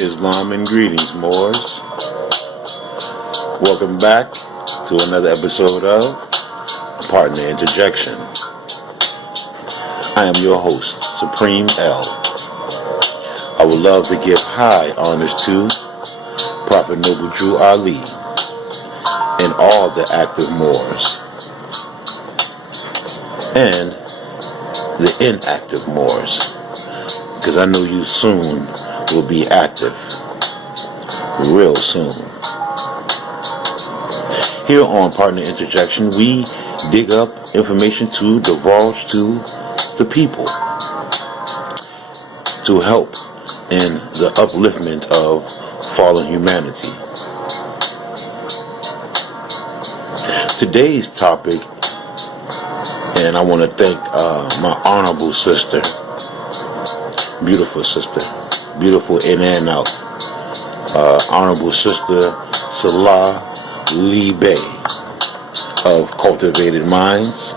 Islam and greetings, Moors. Welcome back to another episode of Partner Interjection. I am your host, Supreme L. I would love to give high honors to Prophet Noble Drew Ali and all the active Moors and the inactive Moors, because I know you soon will be active, real soon. Here on Partner Interjection, we dig up information to divulge to the people to help in the upliftment of fallen humanity. Today's topic, and I want to thank my honorable sister, beautiful sister, beautiful in and out, honorable sister Salah Lee Bay of Cultivated Minds,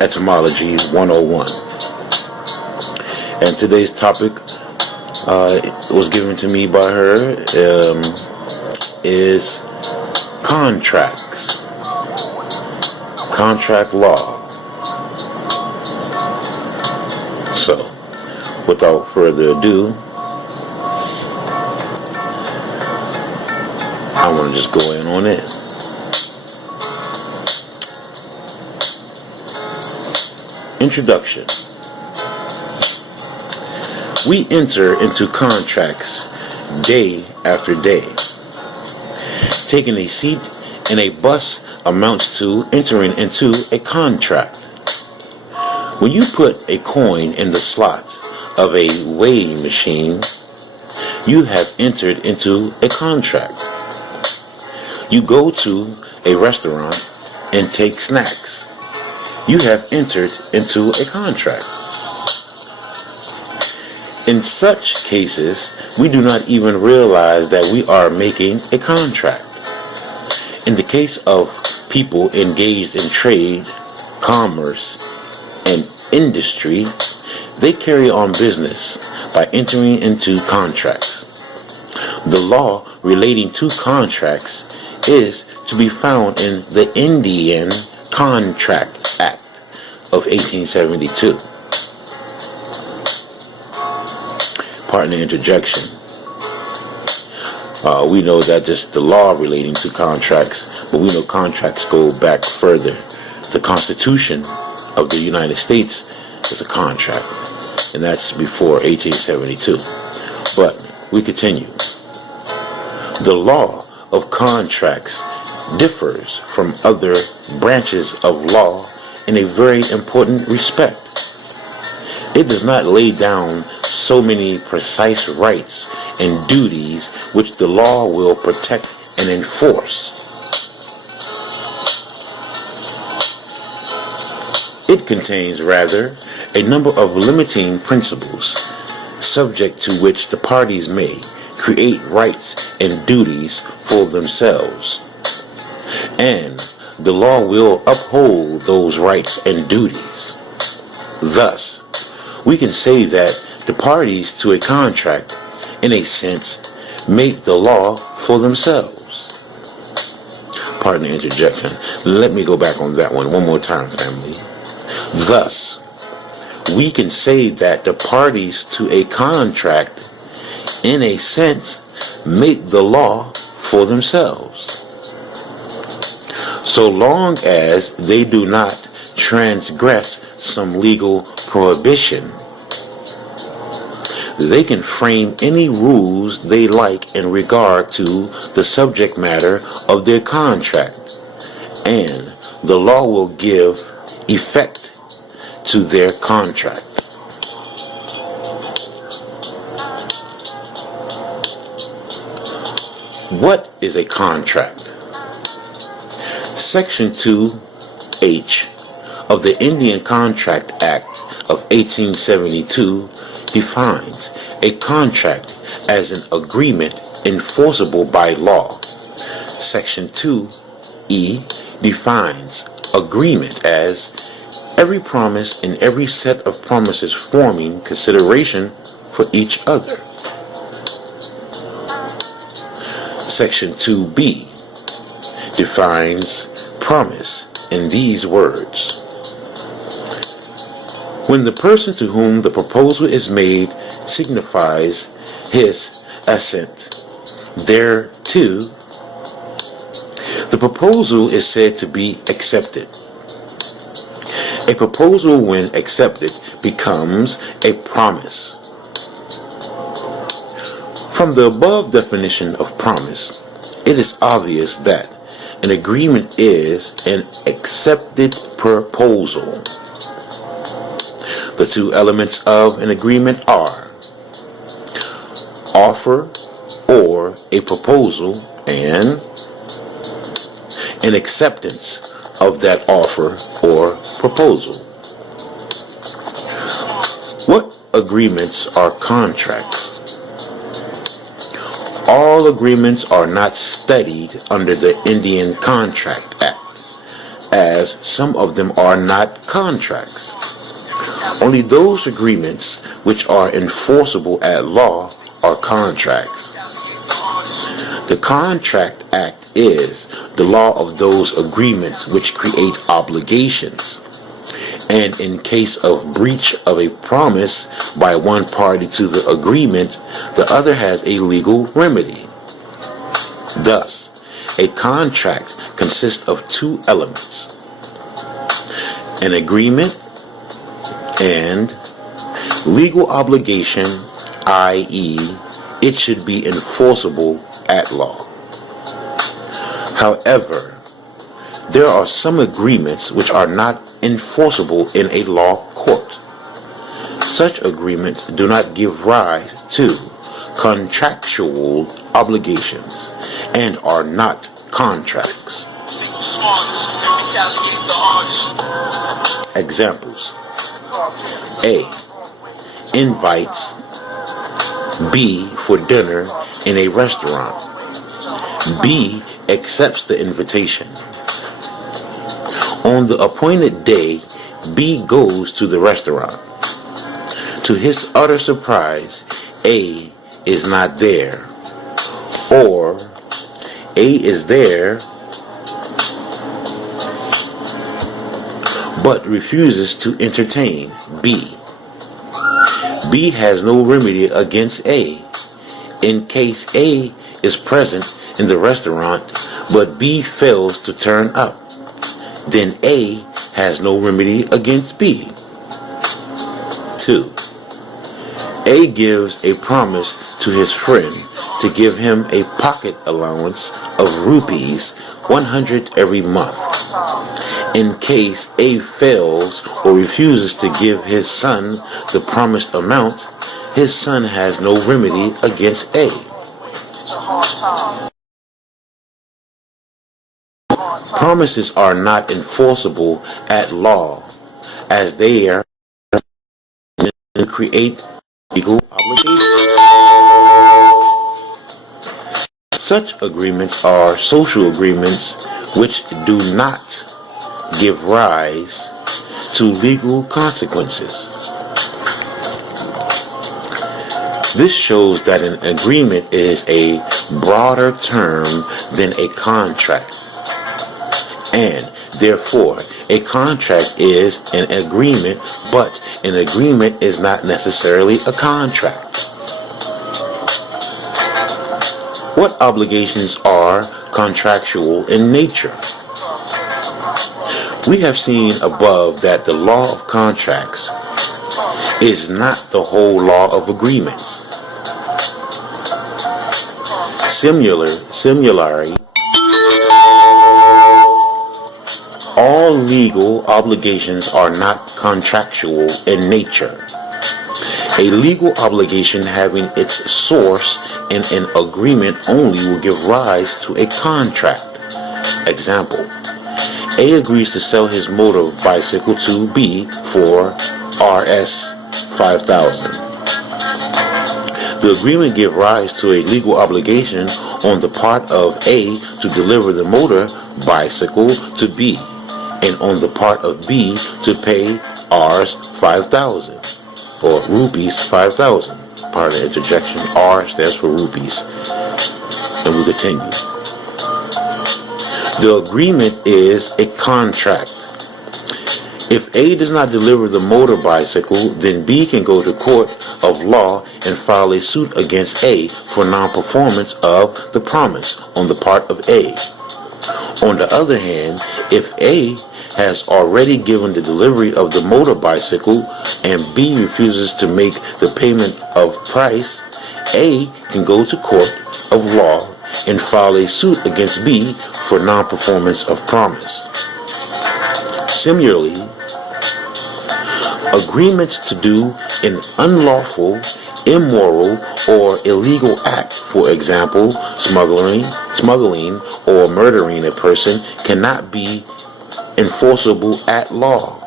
Etymology 101. And today's topic was given to me by her is contracts, contract law. So, without further ado, I want to just go in on it. Introduction. We enter into contracts day after day. Taking a seat in a bus amounts to entering into a contract. When you put a coin in the slot of a weighing machine, you have entered into a contract. You go to a restaurant and take snacks. You have entered into a contract. In such cases, we do not even realize that we are making a contract. In the case of people engaged in trade, commerce, and industry, they carry on business by entering into contracts. The law relating to contracts is to be found in the Indian Contract Act of 1872. Partner interjection. We know that just the law relating to contracts, but we know contracts go back further. The Constitution of the United States is a contract, and that's before 1872. But we continue. The law of contracts differs from other branches of law in a very important respect. It does not lay down so many precise rights and duties which the law will protect and enforce. It contains rather a number of limiting principles, subject to which the parties may create rights and duties for themselves, and the law will uphold those rights and duties. Thus, we can say that the parties to a contract, in a sense, make the law for themselves. Pardon the interjection. Let me go back on that one more time, family. Thus, we can say that the parties to a contract, in a sense, make the law for themselves, so long as they do not transgress some legal prohibition. They can frame any rules they like in regard to the subject matter of their contract, and the law will give effect to their contract. What is a contract? Section 2H of the Indian Contract Act of 1872 defines a contract as an agreement enforceable by law. Section 2E defines agreement as every promise and every set of promises forming consideration for each other. Section 2B defines promise in these words. When the person to whom the proposal is made signifies his assent thereto, the proposal is said to be accepted. A proposal, when accepted, becomes a promise. From the above definition of promise, it is obvious that an agreement is an accepted proposal. The two elements of an agreement are offer or a proposal and an acceptance of that offer or proposal. What agreements are contracts? All agreements are not studied under the Indian Contract Act, as some of them are not contracts. Only those agreements which are enforceable at law are contracts. The Contract Act is the law of those agreements which create obligations, and in case of breach of a promise by one party to the agreement, the other has a legal remedy. Thus, a contract consists of two elements: an agreement and legal obligation, i.e., it should be enforceable at law. However, there are some agreements which are not enforceable in a law court. Such agreements do not give rise to contractual obligations and are not contracts. Examples: A invites B for dinner in a restaurant. B accepts the invitation. On the appointed day, B goes to the restaurant. To his utter surprise, A is not there, or A is there but refuses to entertain B. B has no remedy against A. In case A is present in the restaurant but B fails to turn up, then A has no remedy against B. 2. A gives a promise to his friend to give him a pocket allowance of rupees 100 every month. In case A fails or refuses to give his son the promised amount, his son has no remedy against A. Promises are not enforceable at law, as they are to create legal obligations. Such agreements are social agreements which do not give rise to legal consequences. This shows that an agreement is a broader term than a contract, and therefore a contract is an agreement, but an agreement is not necessarily a contract. What obligations are contractual in nature? We have seen above that the law of contracts is not the whole law of agreements. Similarly, all legal obligations are not contractual in nature. A legal obligation having its source in an agreement only will give rise to a contract. Example: A agrees to sell his motor bicycle to B for Rs 5,000. The agreement gives rise to a legal obligation on the part of A to deliver the motor bicycle to B, and on the part of B to pay Rs 5,000, or rupees 5,000. Part of the interjection, R stands for rupees. And we continue. The agreement is a contract. If A does not deliver the motor bicycle, then B can go to court of law and file a suit against A for non-performance of the promise on the part of A. On the other hand, if A has already given the delivery of the motor bicycle and B refuses to make the payment of price, A can go to court of law and file a suit against B for non-performance of promise. Similarly, agreements to do an unlawful, immoral, or illegal act, for example, smuggling, or murdering a person, cannot be enforceable at law.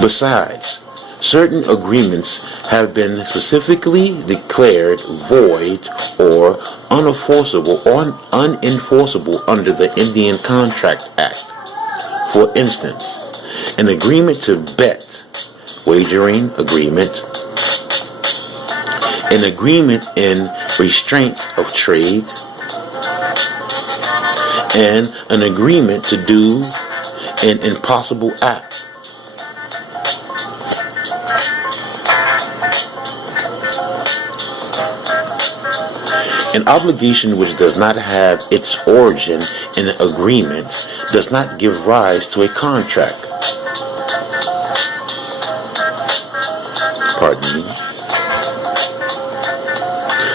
Besides, certain agreements have been specifically declared void or unenforceable under the Indian Contract Act. For instance, an agreement to bet, wagering agreement, an agreement in restraint of trade, and an agreement to do an impossible act. An obligation which does not have its origin in an agreement does not give rise to a contract. Pardon me.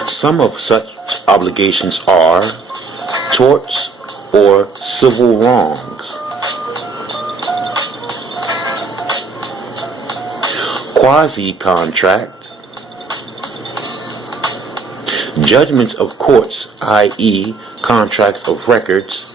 Some of such obligations are torts or civil wrongs, quasi-contract, judgments of courts, i.e. contracts of records,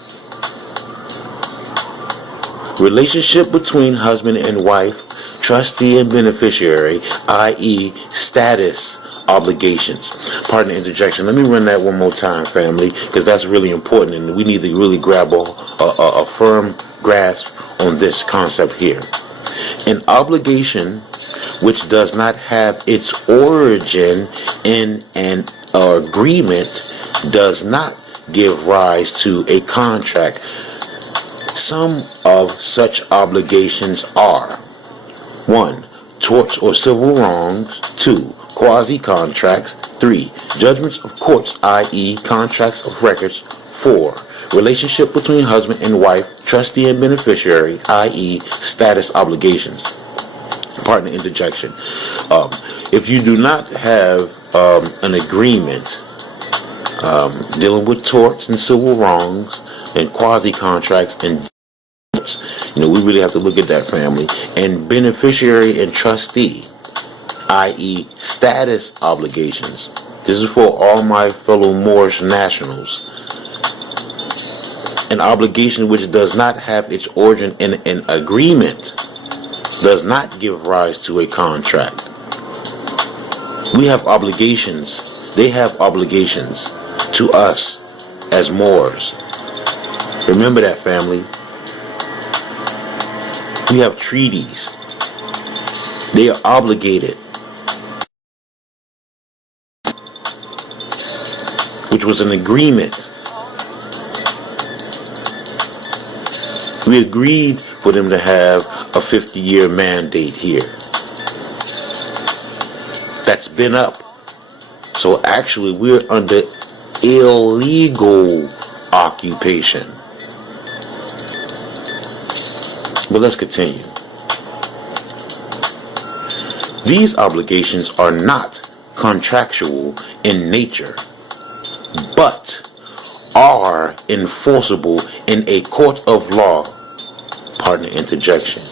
relationship between husband and wife, trustee and beneficiary, i.e. status obligations. Pardon the interjection. Let me run that one more time, family, because that's really important, and we need to really grab a firm grasp on this concept here. An obligation which does not have its origin in an agreement does not give rise to a contract. Some of such obligations are: 1. Torts or civil wrongs. 2. Quasi-contracts. 3. Judgments of courts, i.e. contracts of records. 4. Relationship between husband and wife, trustee and beneficiary, i.e. status obligations. Pardon the interjection. If you do not have an agreement dealing with torts and civil wrongs and quasi-contracts and we really have to look at that, family, and beneficiary and trustee, i.e. status obligations. This is for all my fellow Moorish nationals. An obligation which does not have its origin in an agreement does not give rise to a contract. We have obligations. They have obligations to us as Moors. Remember that, family. We have treaties. They are obligated, which was an agreement. We agreed for them to have a 50-year mandate here. That's been up. So actually we're under illegal occupation. But let's continue. These obligations are not contractual in nature, but are enforceable in a court of law. Pardon the interjection.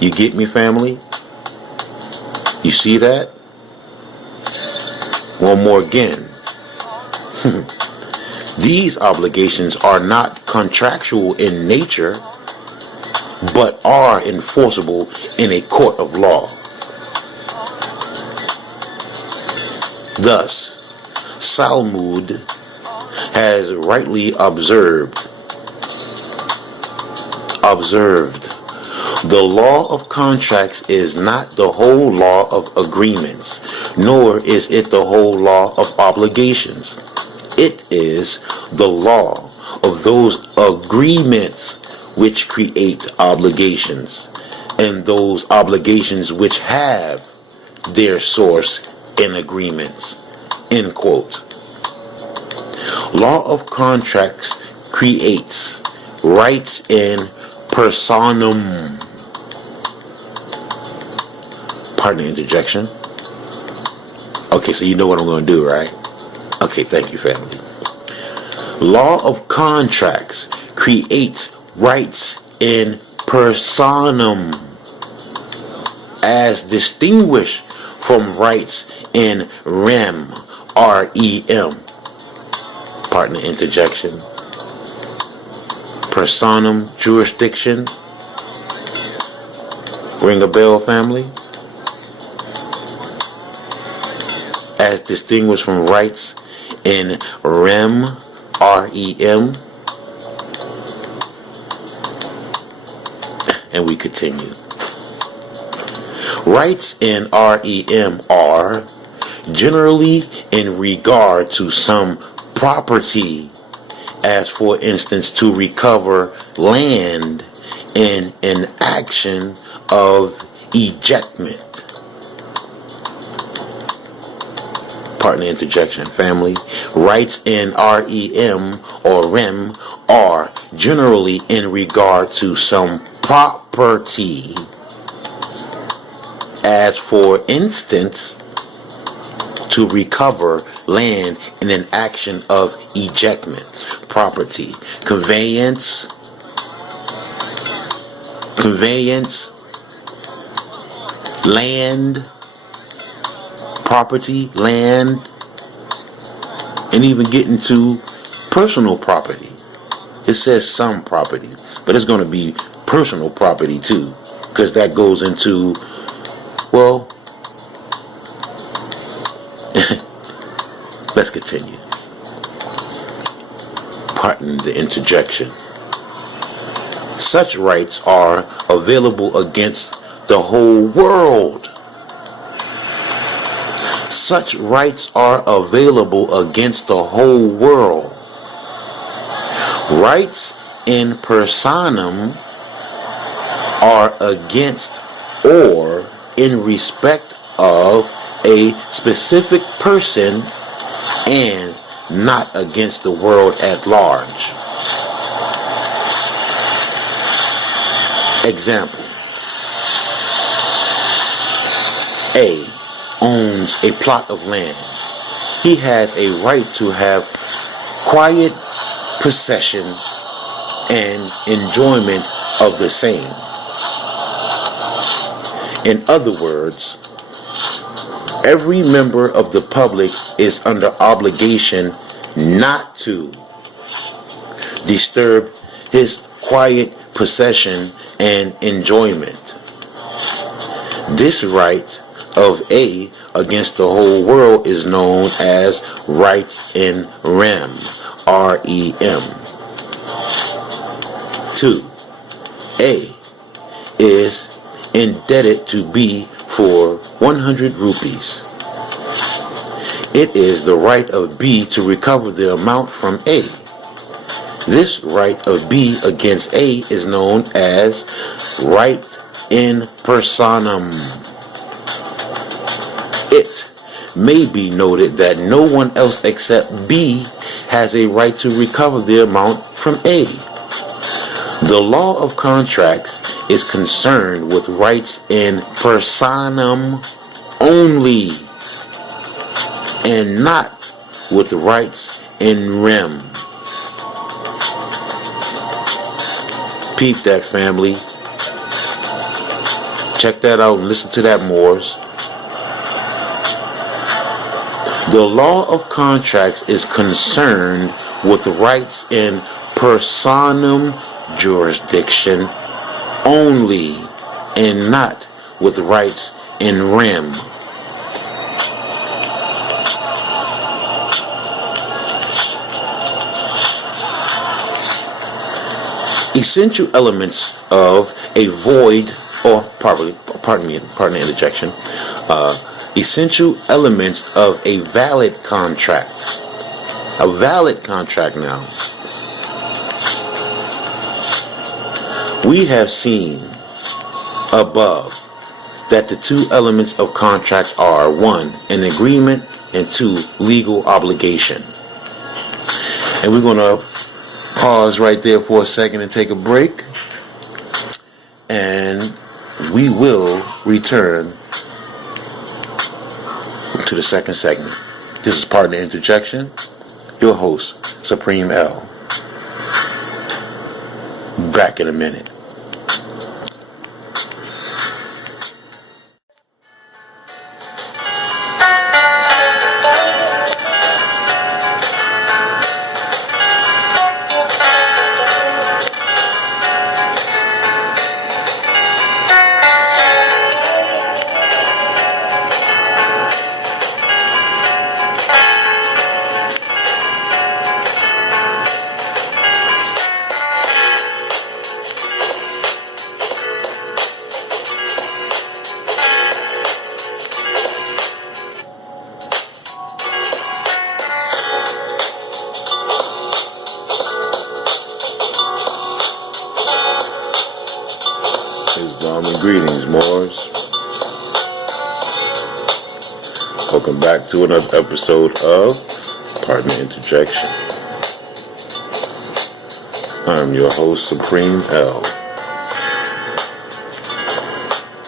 You get me, family? You see that? One more again. These obligations are not contractual in nature, but are enforceable in a court of law. Thus, Salmud has rightly observed, The law of contracts is not the whole law of agreements, nor is it the whole law of obligations. It is the law of those agreements which create obligations, and those obligations which have their source in agreements. End quote. Law of contracts creates rights in personam. Pardon the interjection. Okay, so you know what I'm going to do, right? Okay, thank you, family. Law of contracts creates rights in personam, as distinguished from rights in rem, R-E-M. Pardon the interjection. Personam, jurisdiction. Ring a bell, family? As distinguished from rights in rem, R-E-M. And we continue. Rights in REM are generally in regard to some property, as for instance to recover land in an action of ejectment. Pardon the interjection, family. Rights in REM or REM are generally in regard to some property, as for instance to recover land in an action of ejectment. Property, conveyance, land, property, land, and even getting to personal property. It says some property, but it's going to be personal property too, because that goes into, well, let's continue. Pardon the interjection. Such rights are available against the whole world. Such rights are available against the whole world. Rights in personam are against or in respect of a specific person and not against the world at large. Example. A owns a plot of land. He has a right to have quiet possession and enjoyment of the same. In other words, every member of the public is under obligation not to disturb his quiet possession and enjoyment. This right of A against the whole world is known as right in rem, R-E-M. 2. A is indebted to B for 100 rupees. It is the right of B to recover the amount from A. This right of B against A is known as right in personam. It may be noted that no one else except B has a right to recover the amount from A. The law of contracts is concerned with rights in personam only, and not with rights in rem. Peep that, family. Check that out and listen to that, Moors. The law of contracts is concerned with rights in personam jurisdiction only, and not with rights in rem. Essential elements of a void or pardon the interjection, essential elements of a valid contract. A valid contract now. We have seen above that the two elements of contract are 1, an agreement, and 2, legal obligation. And we're going to pause right there for a second and take a break. And we will return to the second segment. This is Partner Interjection. Your host, Supreme L. Back in a minute. Greetings, Moors. Welcome back to another episode of Partner Interjection. I'm your host, Supreme L.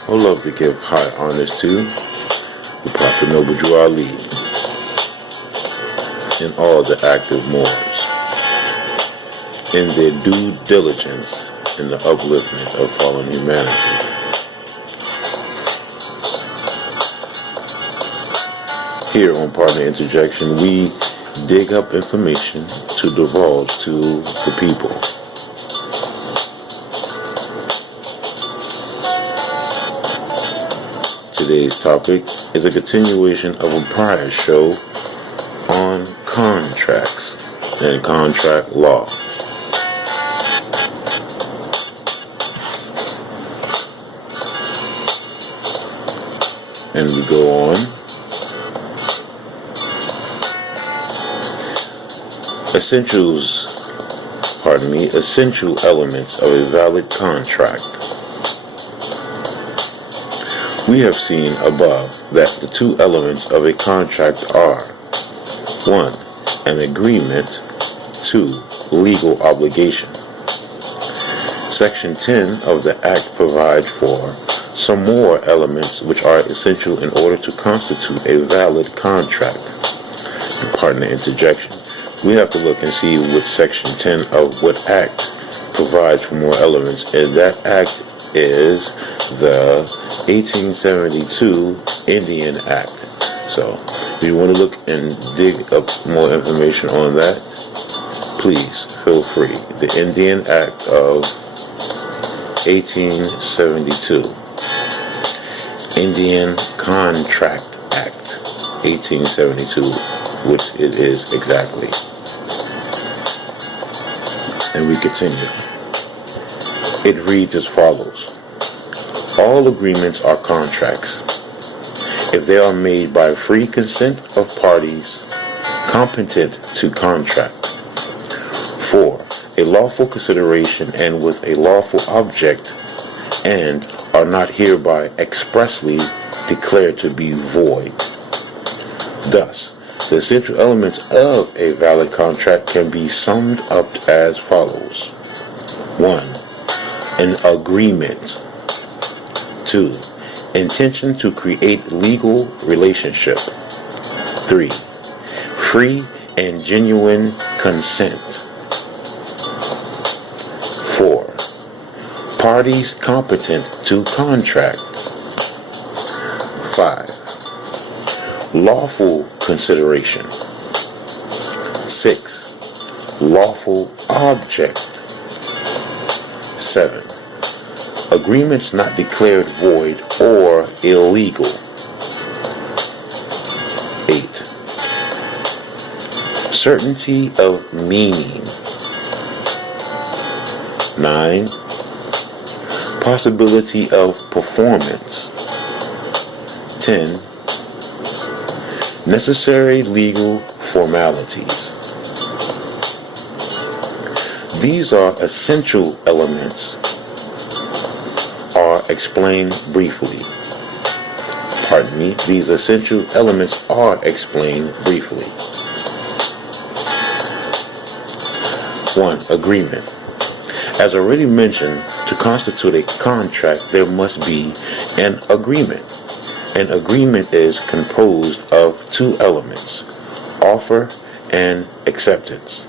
I would love to give high honors to the Prophet Noble Drew Ali and all the active Moors in their due diligence in the upliftment of fallen humanity. Here on Partner Interjection, we dig up information to divulge to the people. Today's topic is a continuation of a prior show on contracts and contract law. And we go on. Essential elements of a valid contract. We have seen above that the two elements of a contract are 1, an agreement, 2, legal obligation. Section 10 of the Act provides for some more elements which are essential in order to constitute a valid contract. Partner Interjection. We have to look and see which section 10 of what act provides for more elements, and that act is the 1872 Indian Act. So if you want to look and dig up more information on that, please feel free. The Indian Act of 1872, Indian Contract Act 1872, which it is exactly. And we continue. It reads as follows. All agreements are contracts if they are made by free consent of parties competent to contract. 4. A lawful consideration and with a lawful object, and are not hereby expressly declared to be void. Thus, the essential elements of a valid contract can be summed up as follows. 1. An agreement. 2. Intention to create legal relationship. 3. Free and genuine consent. 4. Parties competent to contract. 5. Lawful consideration. 6. Lawful object. 7. Agreements not declared void or illegal. 8. Certainty of meaning. 9. Possibility of performance. 10. Necessary legal formalities. These are essential elements are explained briefly. Pardon me, these essential elements are explained briefly. 1. Agreement. As already mentioned, to constitute a contract, there must be an agreement. An agreement is composed of two elements, offer and acceptance.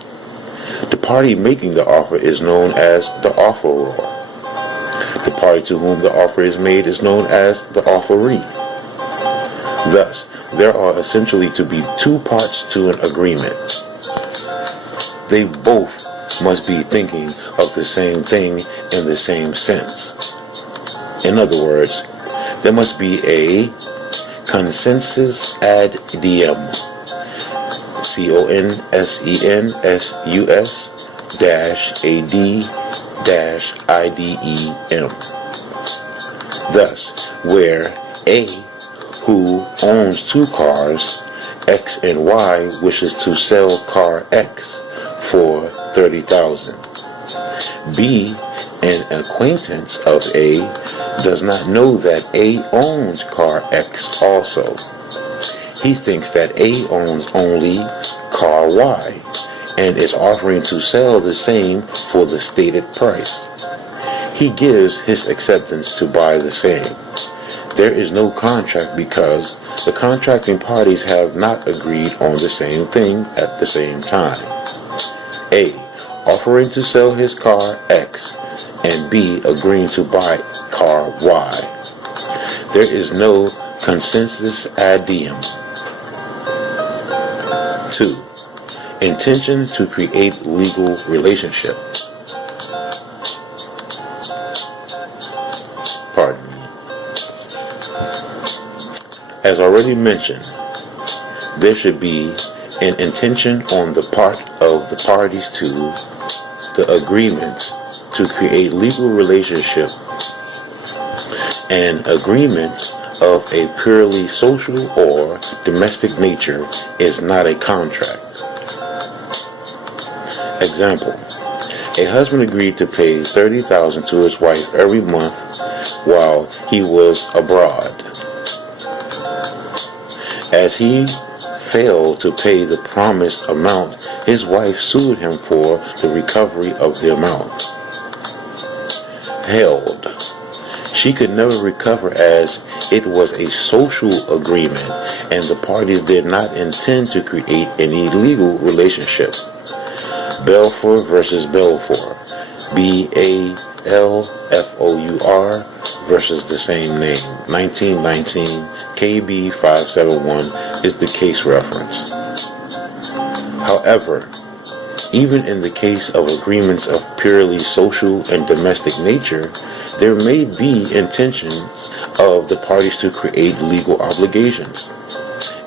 The party making the offer is known as the offeror. The party to whom the offer is made is known as the offeree. Thus, there are essentially to be two parts to an agreement. They both must be thinking of the same thing in the same sense. In other words, there must be a consensus ad diem, consensus-ad-idem. Thus, where A, who owns two cars, X and Y, wishes to sell car X for $30,000. B, an acquaintance of A, does not know that A owns car X also. He thinks that A owns only car Y and is offering to sell the same for the stated price. He gives his acceptance to buy the same. There is no contract because the contracting parties have not agreed on the same thing at the same time. A, offering to sell his car X, and B, agreeing to buy car Y. There is no consensus ad diem. 2. Intention to create legal relationship. Pardon me. As already mentioned, there should be an intention on the part of the parties to the agreement to create legal relationship. An agreement of a purely social or domestic nature is not a contract. Example: a husband agreed to pay $30,000 to his wife every month while he was abroad. As he failed to pay the promised amount, his wife sued him for the recovery of the amount. Held. She could never recover as it was a social agreement and the parties did not intend to create any legal relationship. Balfour versus Balfour. BALFOUR versus the same name. 1919 KB 571 is the case reference. However, even in the case of agreements of purely social and domestic nature, there may be intentions of the parties to create legal obligations.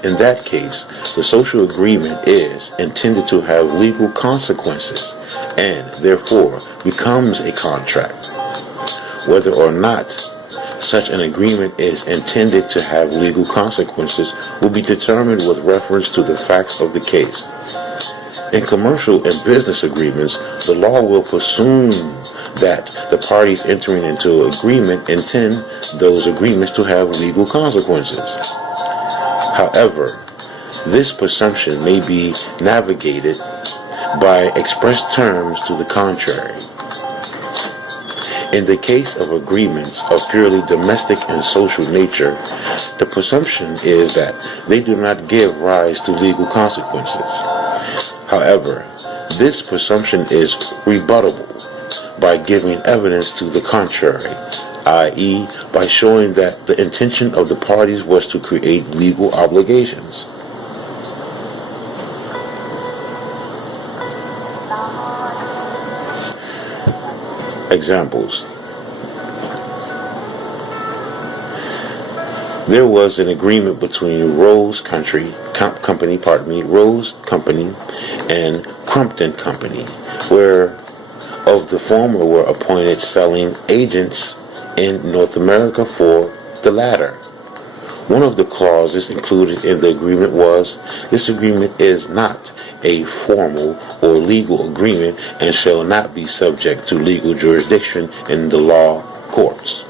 In that case, the social agreement is intended to have legal consequences and therefore becomes a contract. Whether or not such an agreement is intended to have legal consequences will be determined with reference to the facts of the case. In commercial and business agreements, the law will presume that the parties entering into an agreement intend those agreements to have legal consequences. However, this presumption may be navigated by express terms to the contrary. In the case of agreements of purely domestic and social nature, the presumption is that they do not give rise to legal consequences. However, this presumption is rebuttable by giving evidence to the contrary, i.e., by showing that the intention of the parties was to create legal obligations. Examples. There was an agreement between Rose Company, and Crumpton Company, where of the former were appointed selling agents in North America for the latter. One of the clauses included in the agreement was, this agreement is not a formal or legal agreement and shall not be subject to legal jurisdiction in the law courts.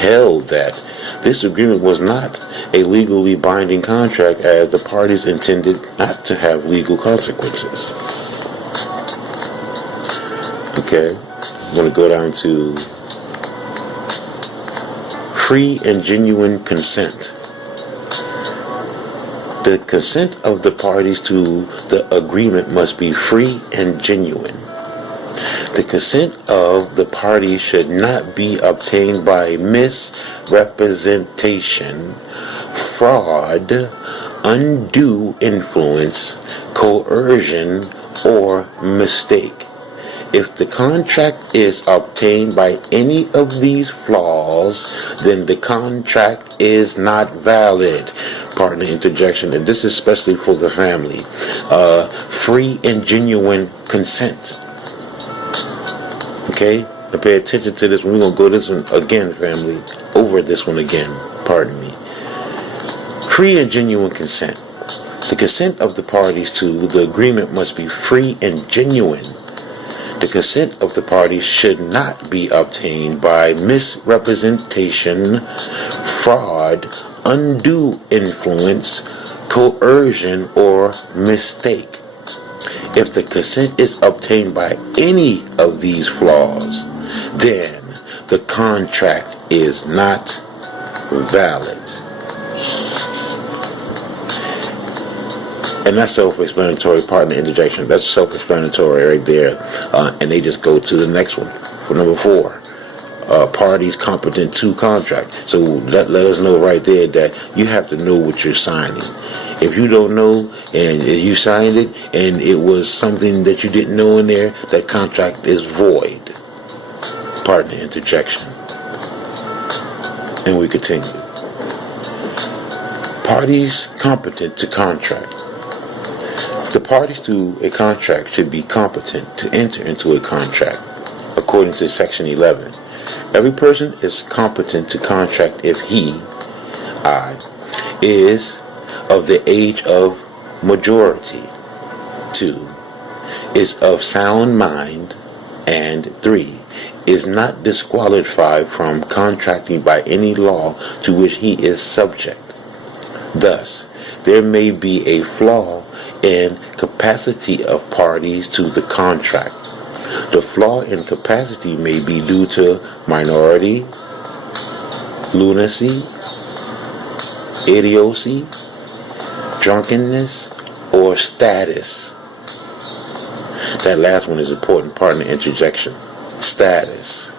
Held that this agreement was not a legally binding contract as the parties intended not to have legal consequences. Okay, I'm going to go down to free and genuine consent. The consent of the parties to the agreement must be free and genuine. The consent of the parties should not be obtained by misrepresentation, fraud, undue influence, coercion, or mistake. If the contract is obtained by any of these flaws, then the contract is not valid. Pardon the interjection, and this is especially for the family. Free and genuine consent. Okay? Now pay attention to this one. We're going to go this one again, family. Over this one again. Pardon me. Free and genuine consent. The consent of the parties to the agreement must be free and genuine. The consent of the parties should not be obtained by misrepresentation, fraud, undue influence, coercion, or mistake. If the consent is obtained by any of these flaws, then the contract is not valid. And that's self-explanatory, pardon the interjection. That's self-explanatory right there. And they just go to the next one. For number 4, parties competent to contract. So let us know right there that you have to know what you're signing. If you don't know and you signed it and it was something that you didn't know in there, that contract is void. Pardon the interjection. And we continue. Parties competent to contract. The parties to a contract should be competent to enter into a contract, according to Section 11. Every person is competent to contract if he, is of the age of majority, 2, is of sound mind, and 3, is not disqualified from contracting by any law to which he is subject. Thus, there may be a flaw in capacity of parties to the contract. The flaw in capacity may be due to minority, lunacy, idiocy, drunkenness, or status. That last one is important, pardon the interjection. Status.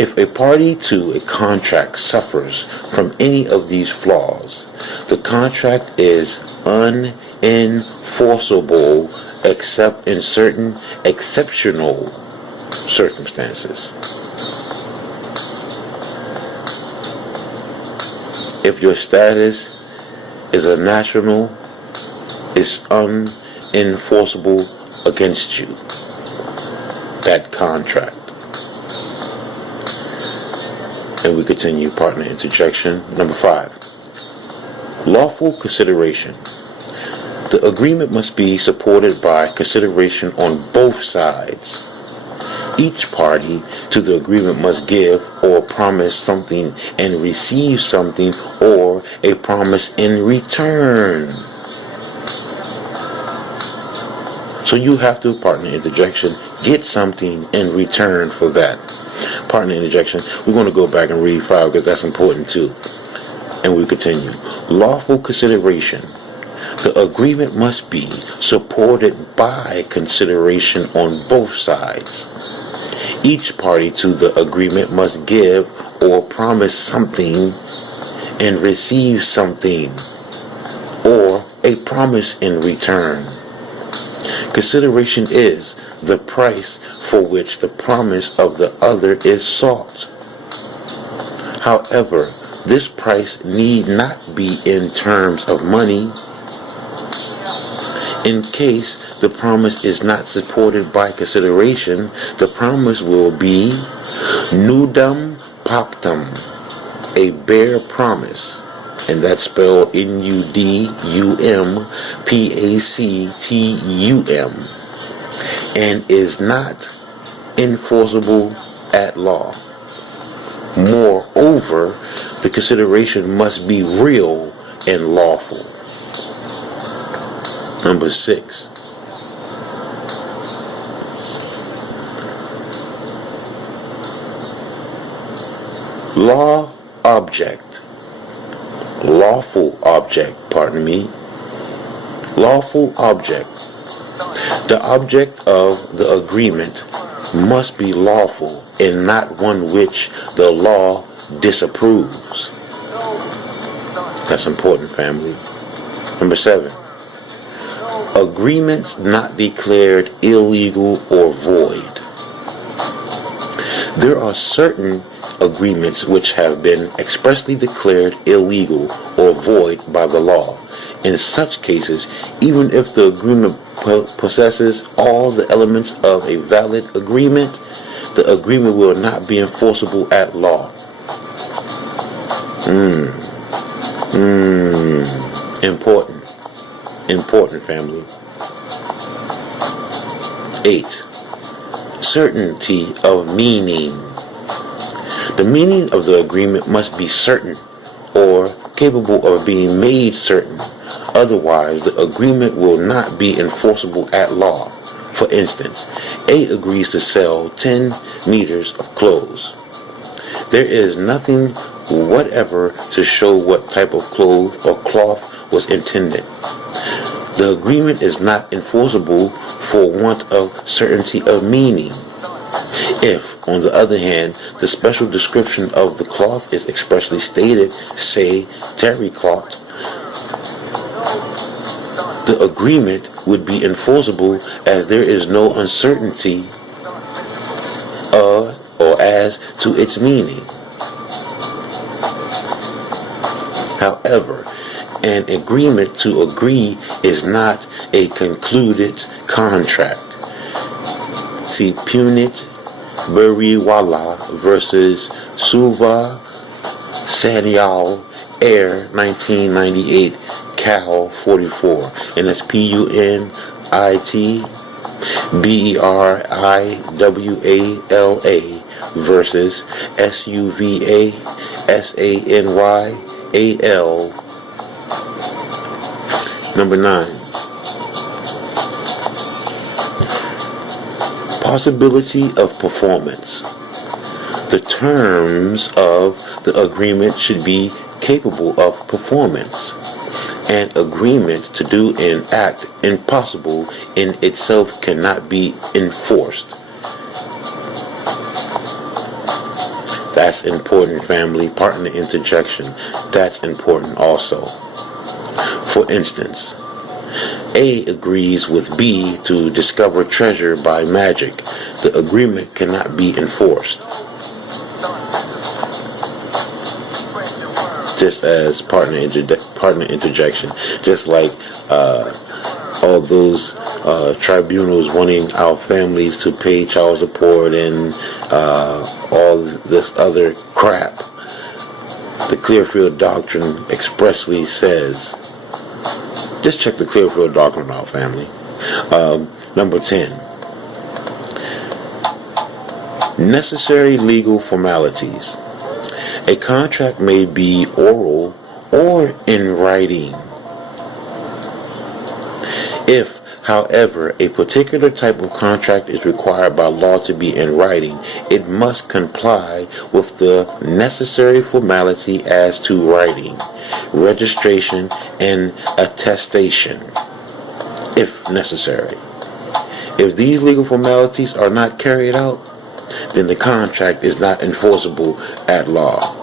If a party to a contract suffers from any of these flaws, the contract is unenforceable except in certain exceptional circumstances. If your status is a national, it's unenforceable against you, that contract. And we continue, partner interjection. Number 5. Lawful consideration. The agreement must be supported by consideration on both sides. Each party to the agreement must give or promise something and receive something or a promise in return. So you have to, partner interjection, get something in return for that. Partner interjection. We're going to go back and read 5 because that's important too. And we continue. Lawful consideration. The agreement must be supported by consideration on both sides. Each party to the agreement must give or promise something and receive something or a promise in return. Consideration is the price for which the promise of the other is sought. However, this price need not be in terms of money. In case the promise is not supported by consideration, the promise will be Nudum pactum, a bare promise, and that's spelled Nudum pactum, and is not enforceable at law. Moreover, the consideration must be real and lawful. Number 6. Lawful object. Lawful object. The object of the agreement must be lawful and not one which the law disapproves. That's important, family. Number 7. Agreements not declared illegal or void. There are certain agreements which have been expressly declared illegal or void by the law. In such cases, even if the agreement possesses all the elements of a valid agreement, the agreement will not be enforceable at law. Important, family. 8. Certainty of meaning. The meaning of the agreement must be certain or capable of being made certain. Otherwise, the agreement will not be enforceable at law. For instance, A agrees to sell 10 meters of clothes. There is nothing whatever to show what type of cloth or cloth was intended. The agreement is not enforceable for want of certainty of meaning. If, on the other hand, the special description of the cloth is expressly stated, say terry cloth, the agreement would be enforceable as there is no uncertainty or as to its meaning. However, an agreement to agree is not a concluded contract. See Punit Buriwala versus Suva Sanyal Air 1998 Cal 44, and that's PUNITBERIWALA versus SUVA SANYAL. Number 9. Possibility of performance. The terms of the agreement should be capable of performance. An agreement to do an act impossible in itself cannot be enforced. That's important, family. Partner interjection. That's important also. For instance, A agrees with B to discover treasure by magic. The agreement cannot be enforced. Just as partner interjection. Just like all those tribunals wanting our families to pay child support and all this other crap. The Clearfield Doctrine expressly says, just check the Clearfield Doctrine out, family. Number 10. Necessary legal formalities. A contract may be oral or in writing. If, however, a particular type of contract is required by law to be in writing, it must comply with the necessary formality as to writing, registration, and attestation, if necessary. If these legal formalities are not carried out, then the contract is not enforceable at law.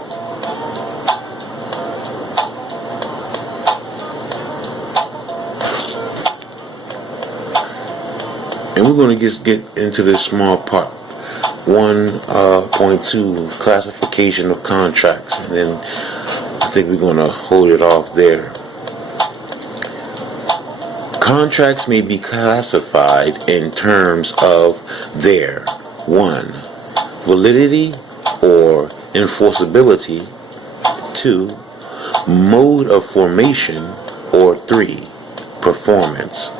And we're going to just get into this small part, 1.2, classification of contracts, and then I think we're going to hold it off there. Contracts may be classified in terms of their 1. Validity or enforceability. 2. Mode of formation, or 3. Performance.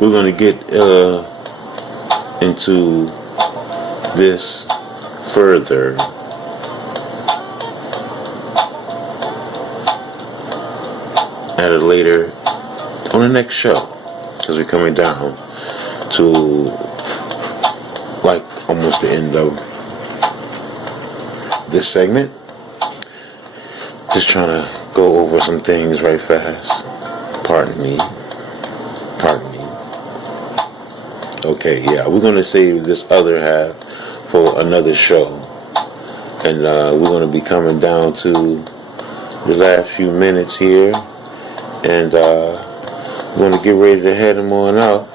We're going to get into this further at a later, on the next show, because we're coming down to like almost the end of this segment. Just trying to go over some things right fast. Pardon me. Okay, yeah, we're going to save this other half for another show. And we're going to be coming down to the last few minutes here. And we're going to get ready to head them on out.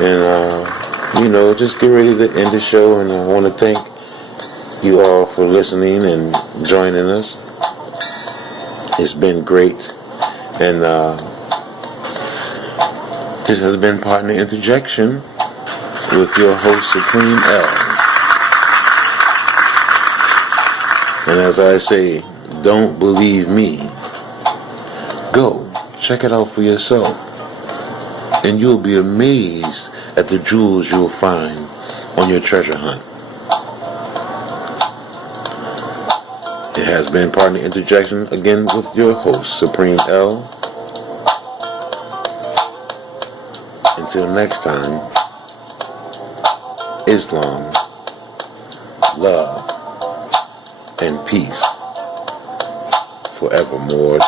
And, just get ready to end the show. And I want to thank you all for listening and joining us. It's been great. And this has been Partner Interjection with your host, Supreme L. And as I say, don't believe me. Go, check it out for yourself. And you'll be amazed at the jewels you'll find on your treasure hunt. It has been Partner Interjection again with your host, Supreme L. Until next time, Islam, love, and peace forevermore.